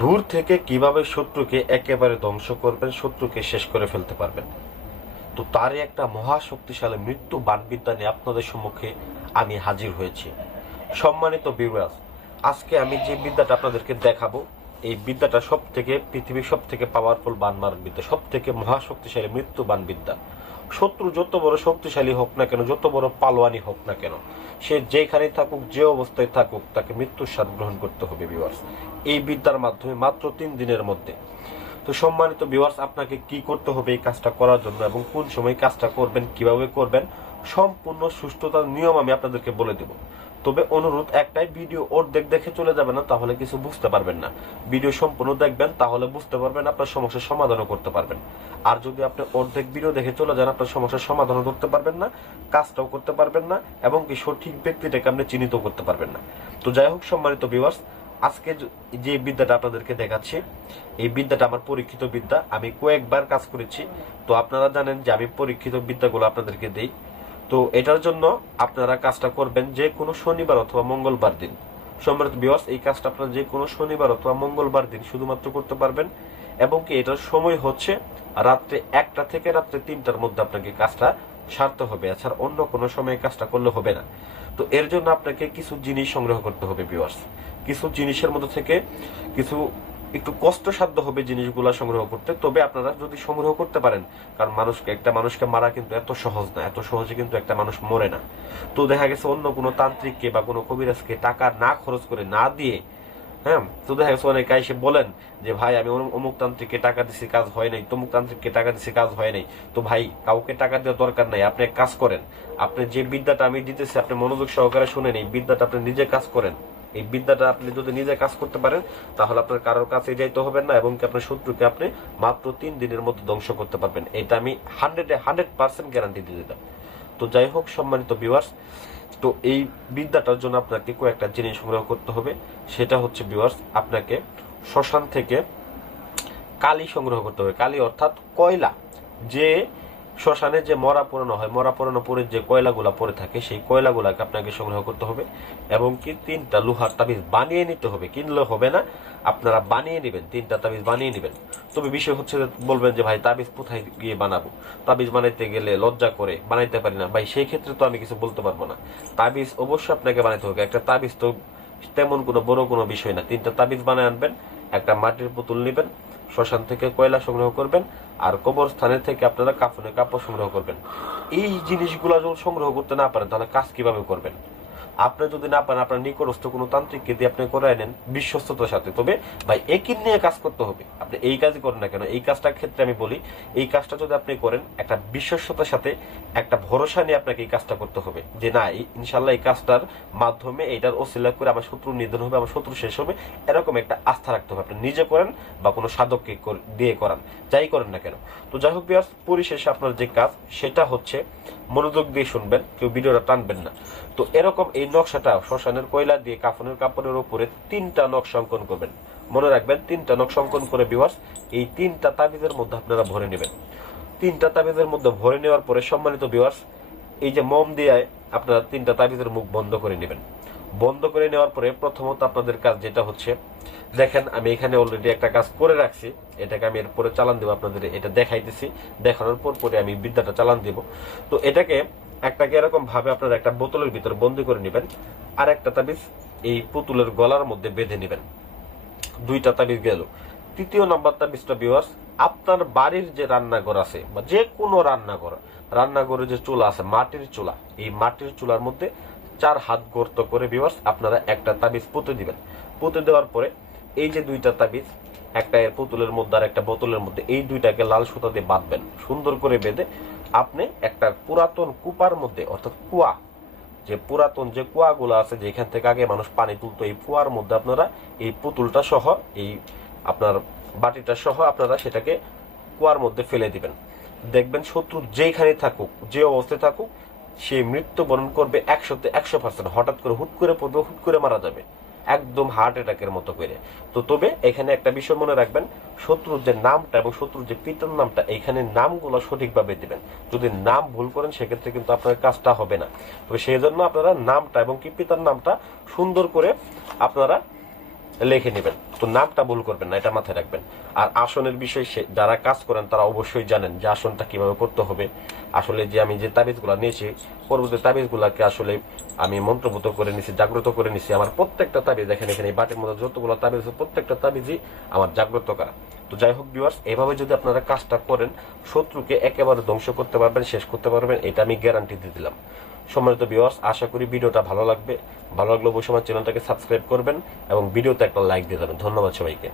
দূর থেকে কিভাবে শত্রুকে একেবারে ধ্বংস করবেন, শত্রুকে শেষ করে ফেলতে পারবেন। তো তারই একটা মহাশক্তিশালী মৃত্যু বাণবিদ্যা নিয়ে আপনাদের সম্মুখে আমি হাজির হয়েছি। সম্মানিত ভিউয়ার্স, আজকে আমি যে বিদ্যাটা আপনাদেরকে দেখাবো, এই বিদ্যাটা সব থেকে পৃথিবীর সব থেকে পাওয়ারফুল বানমার বিদ্যা, সব থেকে মহাশক্তিশালী মৃত্যু বান বিদ্যা। শত্রু যত বড় শক্তিশালী হোক না কেন, যত বড় পালোয়ানি হোক না কেন, সে যেখানে থাকুক, যে অবস্থায় থাকুক, তাকে মৃত্যুর স্বাদ গ্রহণ করতে হবে ভিউয়ার্স, এই বিদ্যার মাধ্যমে মাত্র 3 দিনের মধ্যে। তো সম্মানিত ভিউয়ার্স, আপনাকে কি করতে হবে এই কাজটা করার জন্য এবং কোন সময় কাজটা করবেন, কিভাবে করবেন, সম্পূর্ণ সুষ্ঠুতার নিয়ম আমি আপনাদেরকে বলে দেব। তবে অনুরোধ একটাই, ভিডিও অর্ধেক দেখে চলে যাবেন না, তাহলে কিছু বুঝতে পারবেন না। ভিডিও সম্পূর্ণ দেখবেন, তাহলে বুঝতে পারবেন, আপনার সমস্যার সমাধানও করতে পারবেন। আর যদি আপনি অর্ধেক ভিডিও দেখে চলে যান, আপনার সমস্যার সমাধানও করতে পারবেন না, কাজটাও করতে পারবেন না, এবং কি সঠিক ব্যক্তিটাকে আপনি চিহ্নিত করতে পারবেন না। তো যাই হোক সম্মানিত ভিউয়ার্স, আজকে যে বিদ্যাটা আপনাদেরকে দেখাচ্ছি, এই বিদ্যাটা আমার পরীক্ষিত বিদ্যা, আমি কয়েকবার কাজ করেছি। তো আপনারা জানেন যে আমি পরীক্ষিত বিদ্যাগুলো আপনাদেরকে দেই। তো এটার জন্য আপনারা কাজটা করবেন যে কোনো শনিবার অথবা মঙ্গলবার দিন। সম্মানিত ভিউয়ার্স, এই কাজটা আপনারা যে কোনো শনিবার অথবা মঙ্গলবার দিন শুধুমাত্র করতে পারবেন, এবং কি এটার সময় হচ্ছে রাত্রে 1টা থেকে রাত্রে 3টার মধ্যে আপনাকে কাজটা সারতে হবে। এছাড়া অন্য কোনো সময় কাজটা করলে হবে না। তো এর জন্য আপনাকে কিছু জিনিস সংগ্রহ করতে হবে ভিউয়ার্স। কিছু জিনিসের মধ্যে থেকে কিছু একটু কষ্টসাধ্য হবে জিনিসগুলা সংগ্রহ করতে, তবে আপনারা যদি সংগ্রহ করতে পারেন, কারণ একটা মানুষকে মারা কিন্তু এত সহজ না, এত সহজে কিন্তু একটা মানুষ মরে না। তো দেখা গেছে অন্য কোনো তান্ত্রিককে বা কোনো কবিরাজকে টাকা না খরচ করে, না দিয়ে, হ্যাঁ, তো দেখা গেছে অনেকে এসে বলেন যে ভাই আমি অমুক তান্ত্রিককে টাকা দিছি, কাজ হয় নাই, তমুক তান্ত্রিককে টাকা দিছি, কাজ হয় নাই। তো ভাই, কাউকে টাকা দেওয়ার দরকার নাই, আপনি এক কাজ করেন, আপনি যে বিদ্যাটা আমি দিতেছি আপনি মনোযোগ সহকারে শুনেন, এই বিদ্যাটা আপনি নিজে কাজ করেন। এই বিদ্যাটা আপনি যদি নিজে কাজ করতে পারেন, তাহলে আপনার কারোর কাছে যাইতে হবে না, এবং আপনার শত্রুকে আপনি মাত্র 3 দিনের মধ্যে ধ্বংস করতে পারবেন। এটা আমি 100% গ্যারান্টি দিয়ে দিলাম। তো যাই হোক সম্মানিত ভিউয়ার্স, তো এই বিদ্যাটার জন্য আপনাকে কয়েকটা জিনিস সংগ্রহ করতে হবে। সেটা হচ্ছে ভিউয়ার্স, আপনাকে শ্মশান থেকে কালি সংগ্রহ করতে হবে। কালি অর্থাৎ কয়লা, যে শ্মশানে যে মরা পোড়ানো হয়, মরা পোড়ানো পরে যে কয়লাগুলা পড়ে থাকে, সেই কয়লাগুলাকে আপনাকে সংগ্রহ করতে হবে, এবং কি 3টা লোহার তাবিজ বানিয়ে নিতে হবে। কিনলে হবে না, আপনারা বানিয়ে নেবেন, 3টা তাবিজ বানিয়ে নেবেন। তবে বিষয় হচ্ছে, বলবেন যে ভাই তাবিজ কোথায় গিয়ে বানাবো, তাবিজ বানাইতে গেলে লজ্জা করে, বানাইতে পারি না। ভাই, সেই ক্ষেত্রে তো আমি কিছু বলতে পারবো না। তাবিজ অবশ্যই আপনাকে বানাইতে হবে। একটা তাবিজ তো তেমন কোনো বড় কোনো বিষয় না। 3টা তাবিজ বানায় আনবেন, একটা মাটির পুতুল নেবেন, শ্মশান থেকে কয়লা সংগ্রহ করবেন, আর কবরস্থানের থেকে আপনারা কাফনের কাপড় সংগ্রহ করবেন। এই জিনিসগুলো যদি সংগ্রহ করতে না পারেন, তাহলে কাজ কিভাবে করবেন? আপনি যদি না পারেন, আপনার নিকটস্থ কোনো তান্ত্রিককে দিয়ে আপনি করাই নেন বিশ্বস্ততার সাথে। তবে ভাই, একই নিয়ে কাজ করতে হবে। আপনি এই কাজই করেন না কেন, এই কাজটার ক্ষেত্রে আমি বলি, এই কাজটা যদি আপনি করেন, একটা বিশ্বস্ততার সাথে, একটা ভরসা নিয়ে আপনাকে এই কাজটা করতে হবে, যে না, ইনশাল্লাহ এই কাজটার মাধ্যমে, এইটার ওসিলা করে আমার শত্রু নিধন হবে, আমার শত্রু শেষ হবে, এরকম একটা আস্থা রাখতে হবে। আপনি নিজে করেন বা কোনো সাধককে দিয়ে করান, যাই করেন না কেন। তো যাই হোক ভিউয়ার্স, পরিশেষে আপনার যে কাজ, সেটা হচ্ছে মনোযোগ দিয়ে শুনবেন, কেউ ভিডিওটা টানবেন না। তো এরকম এই নকশাটা শ্মশানের কয়লা দিয়ে কাফনের কাপড়ের উপরে 3টা নকশা অঙ্কন করবেন। মনে রাখবেন, 3টা নকশা অঙ্কন করে ভিউয়ার্স, এই 3টা তাবিজের মধ্যে আপনারা ভরে নেবেন। 3টা তাবিজের মধ্যে ভরে নেওয়ার পরে সম্মানিত ভিউয়ার্স, এই যে মোম দিয়ে আপনারা 3টা তাবিজের মুখ বন্ধ করে নেবেন। বন্ধ করে নেওয়ার পরে প্রথমত আপনাদের কাজ যেটা হচ্ছে, দেখেন আমি এখানে অলরেডি একটা কাজ করে রাখছি, এটাকে আমি এরপরে চালান দেবো, আপনাদের এটা দেখাইতেছি, দেখানোর পর পরে আমি বিদ্যাটা চালান দেব। তো এটাকে এরকম ভাবে আপনারা একটা বোতলের ভিতরে বন্দি করে নেবেন, আর একটা তাবিজ এই পুতুলের গলার মধ্যে বেঁধে নেবেন। 2টা তাবিজ গেল। 3য় নাম্বার তাবিজটা ভিউয়ার্স, আপনার বাড়ির যে রান্নাঘর আছে, বা যে কোনো রান্নাঘরে যে চুলা আছে, মাটির চুলা, এই মাটির চুলার মধ্যে 4 হাত গর্ত করে ভিউয়ার্স আপনারা একটা তাবিজ পুঁতে দিবেন। পুঁতে দেওয়ার পরে এই যে 2টা তাবিজ, একটা এর পুতুলের মধ্যে আর একটা বোতলের মধ্যে, এই 2টাকে লাল সুতা দিয়ে বাঁধবেন। সুন্দর করে বেঁধে আপনি একটা পুরাতন কুপার মধ্যে, অর্থাৎ কুয়া, যে পুরাতন যে কুয়াগুলো আছে, যেখান থেকে আগে মানুষ পানি তুলতো, এই কুয়ার মধ্যে আপনারা এই পুতুলটা সহ, এই আপনার বাটিটা সহ আপনারা সেটাকে কুয়ার মধ্যে ফেলে দিবেন। দেখবেন শত্রু যেখানে থাকুক, যে অবস্থায় থাকুক, সে মৃত্যুবরণ করবে 100% হঠাৎ করে হুট করে পড়বে, হুট করে মারা যাবে, একদম হার্ট অ্যাটাকের মতো করে। তো তবে এখানে একটা বিষয় মনে রাখবেন, শত্রুর যে নামটা এবং শত্রুর যে পিতার নামটা, এইখানে নামগুলো সঠিকভাবে দিবেন। যদি নাম ভুল করেন, সেক্ষেত্রে কিন্তু আপনার কাজটা হবে না। তবে সেই জন্য আপনারা নামটা এবং কি পিতার নামটা সুন্দর করে আপনারা লিখে নেবেন। তো নামটা ভুল করবেন না, এটা মাথায় রাখবেন। আর আসনের বিষয়ে যারা কাজ করেন তারা অবশ্যই জানেন যে আসনটা কিভাবে করতে হবে। আসলে যে আমি যে তাবিজগুলো নিয়েছি, পরবর্তী তাবিজগুলাকে আসলে আমি মন্ত্রভূত করে নিছি, জাগ্রত করে নিছি। আমার প্রত্যেকটা তাবিজ দেখেন, এখানে বাটির মধ্যে যতগুলো তাবিজ আছে প্রত্যেকটা তাবিজই আমার জাগ্রত করা। তো যাই হোক ভিউয়ার্স, এভাবে যদি আপনারা কাজটা করেন, শত্রুকে একেবারে ধ্বংস করতে পারবেন, শেষ করতে পারবেন, এটা আমি গ্যারান্টি দিয়ে দিলাম। সম্মানিত ভিউয়ার্স, আশা করি ভিডিওটা ভালো লাগবে। ভালো লাগলে অবশ্যই আমার চ্যানেলটাকে সাবস্ক্রাইব করবেন এবং ভিডিওতে একটা লাইক দিয়ে দেবেন। ধন্যবাদ সবাইকে।